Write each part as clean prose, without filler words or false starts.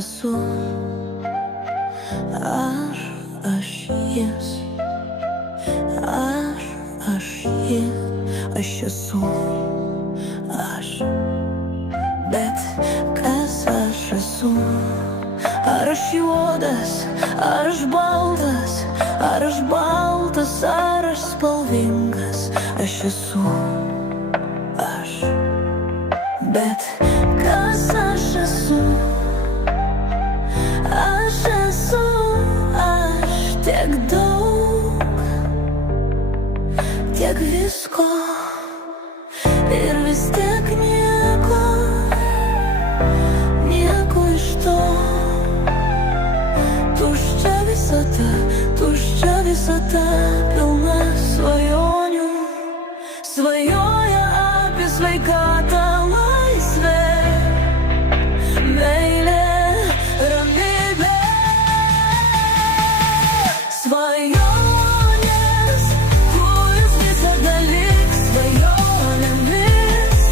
esu, ar aš jis, ar aš ji, aš esu, aš, bet kas aš esu? Ar aš juodas, ar aš baltas, ar aš baltas, ar aš spalvingas, aš esu, aš, bet kas aš esu? Aš esu, aš tiek daug, tiek visko ir vis tiek nieko, nieko iš to. Tuščia visata, pilna svajonių, svajoja apie sveikatą, laisvę, meilę, ramybę. Svajonės, kurios visada liks svajonėmis,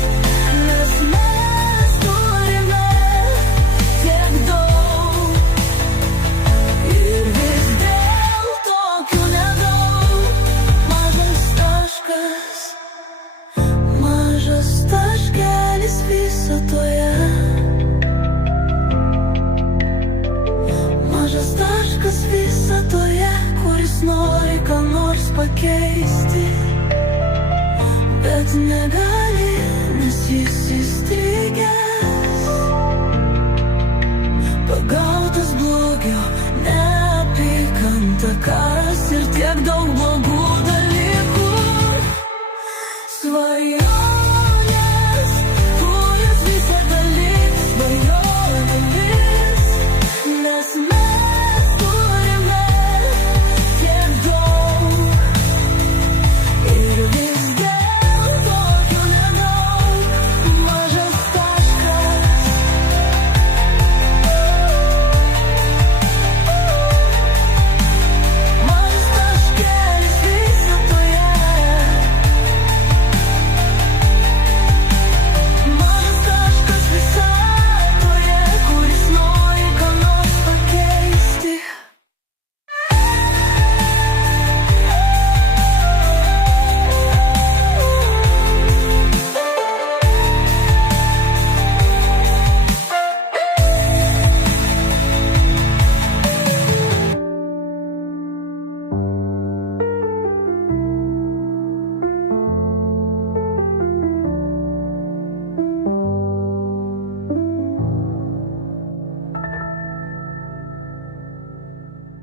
nes mes turime tiek daug ir vis dėl tokių nedaug. Mažas taškelis visatoje, mažas taškas visatoje, kuris nori ką nors pakeisti, bet negali, nes jis įstrigęs, pagautas blogio, neapykanta, karas ir tiek daug blogų.